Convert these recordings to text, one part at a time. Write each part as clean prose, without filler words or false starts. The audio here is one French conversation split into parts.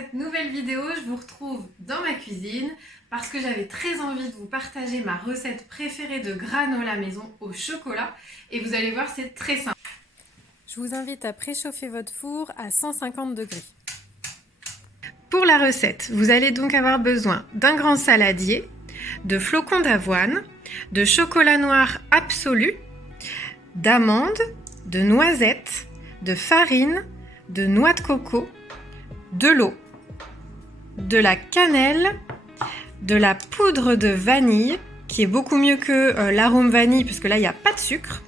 cette nouvelle vidéo, je vous retrouve dans ma cuisine parce que j'avais très envie de vous partager ma recette préférée de granola maison au chocolat et vous allez voir, c'est très simple. Je vous invite à préchauffer votre four à 150 degrés. Pour la recette, vous allez donc avoir besoin d'un grand saladier, de flocons d'avoine, de chocolat noir absolu, d'amandes, de noisettes, de farine, de noix de coco, de l'eau, de la cannelle, de la poudre de vanille, qui est beaucoup mieux que l'arôme vanille, parce que là, il n'y a pas de sucre,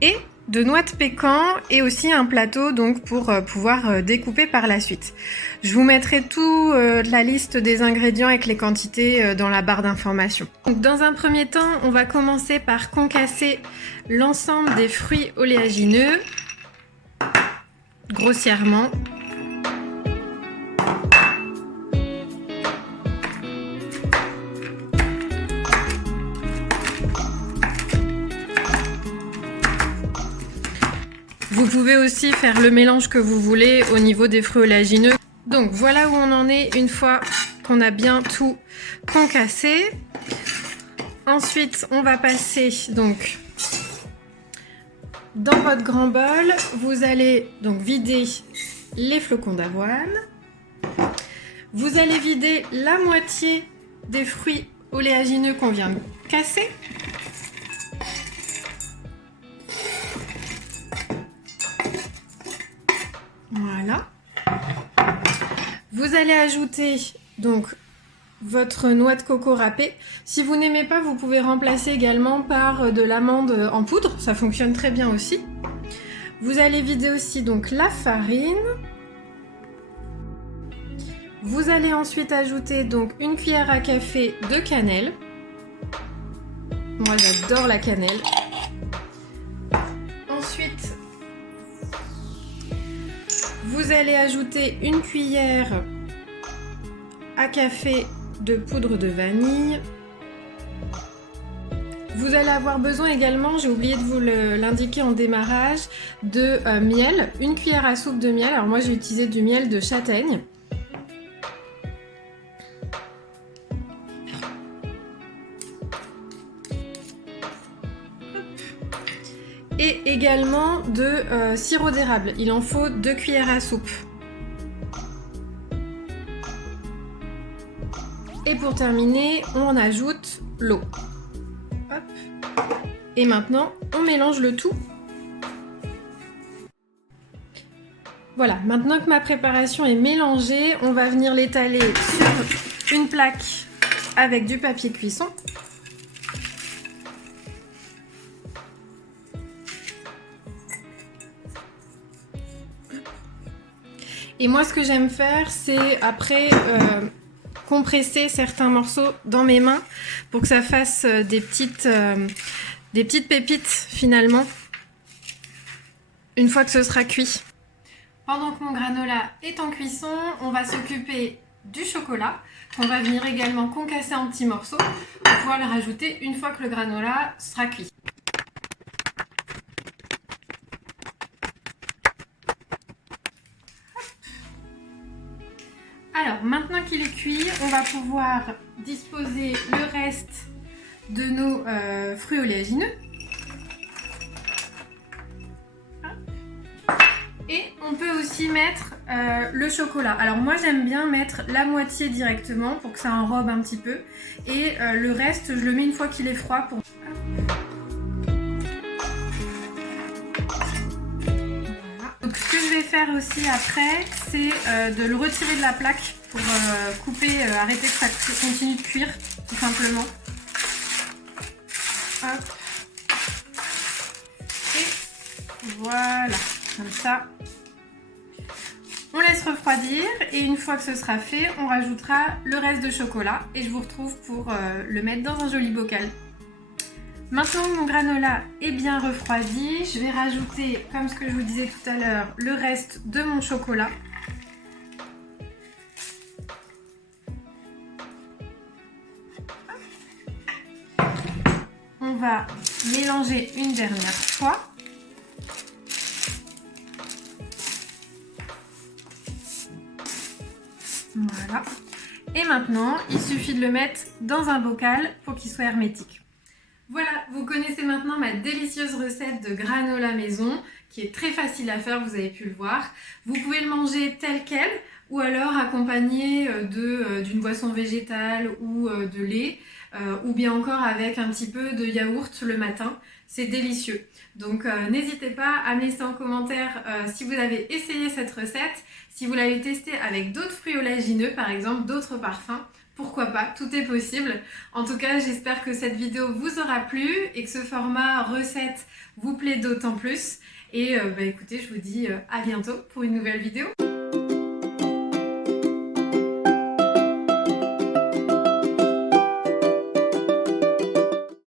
et de noix de pécan, et aussi un plateau donc pour pouvoir découper par la suite. Je vous mettrai tout la liste des ingrédients avec les quantités dans la barre d'informations. Donc dans un premier temps, on va commencer par concasser l'ensemble des fruits oléagineux, grossièrement. Vous pouvez aussi faire le mélange que vous voulez au niveau des fruits oléagineux. Donc voilà où on en est une fois qu'on a bien tout concassé. Ensuite, on va passer donc dans votre grand bol. Vous allez donc vider les flocons d'avoine. Vous allez vider la moitié des fruits oléagineux qu'on vient de casser. Voilà. Vous allez ajouter donc votre noix de coco râpée. Si vous n'aimez pas, vous pouvez remplacer également par de l'amande en poudre. Ça fonctionne très bien aussi. Vous allez vider aussi donc la farine. Vous allez ensuite ajouter donc une cuillère à café de cannelle. Moi, j'adore la cannelle. Ensuite, vous allez ajouter une cuillère à café de poudre de vanille. Vous allez avoir besoin également, j'ai oublié de vous l'indiquer en démarrage, de miel, une cuillère à soupe de miel. Alors moi j'ai utilisé du miel de châtaigne. Et également de sirop d'érable. Il en faut 2 cuillères à soupe. Et pour terminer, on ajoute l'eau. Et maintenant, on mélange le tout. Voilà, maintenant que ma préparation est mélangée, on va venir l'étaler sur une plaque avec du papier cuisson. Et moi, ce que j'aime faire, c'est après compresser certains morceaux dans mes mains pour que ça fasse des petites pépites finalement, une fois que ce sera cuit. Pendant que mon granola est en cuisson, on va s'occuper du chocolat, qu'on va venir également concasser en petits morceaux pour pouvoir le rajouter une fois que le granola sera cuit. Alors, maintenant qu'il est cuit, on va pouvoir disposer le reste de nos fruits oléagineux. Et on peut aussi mettre le chocolat. Alors moi j'aime bien mettre la moitié directement pour que ça enrobe un petit peu. Et le reste, je le mets une fois qu'il est froid pour... Faire aussi après, c'est de le retirer de la plaque pour couper, arrêter que ça continue de cuire tout simplement. Hop. Et voilà, comme ça. On laisse refroidir et une fois que ce sera fait, on rajoutera le reste de chocolat et je vous retrouve pour le mettre dans un joli bocal. Maintenant que mon granola est bien refroidi, je vais rajouter, comme ce que je vous disais tout à l'heure, le reste de mon chocolat. On va mélanger une dernière fois. pas. Et maintenant, il suffit de le mettre dans un bocal pour qu'il soit hermétique. Voilà, vous connaissez maintenant ma délicieuse recette de granola maison qui est très facile à faire, vous avez pu le voir. Vous pouvez le manger tel quel ou alors accompagné d'une boisson végétale ou de lait ou bien encore avec un petit peu de yaourt le matin. C'est délicieux. Donc n'hésitez pas à me laisser en commentaire si vous avez essayé cette recette, si vous l'avez testée avec d'autres fruits oléagineux par exemple, d'autres parfums. Pourquoi pas, tout est possible. En tout cas, j'espère que cette vidéo vous aura plu et que ce format recette vous plaît d'autant plus. Et écoutez, je vous dis à bientôt pour une nouvelle vidéo.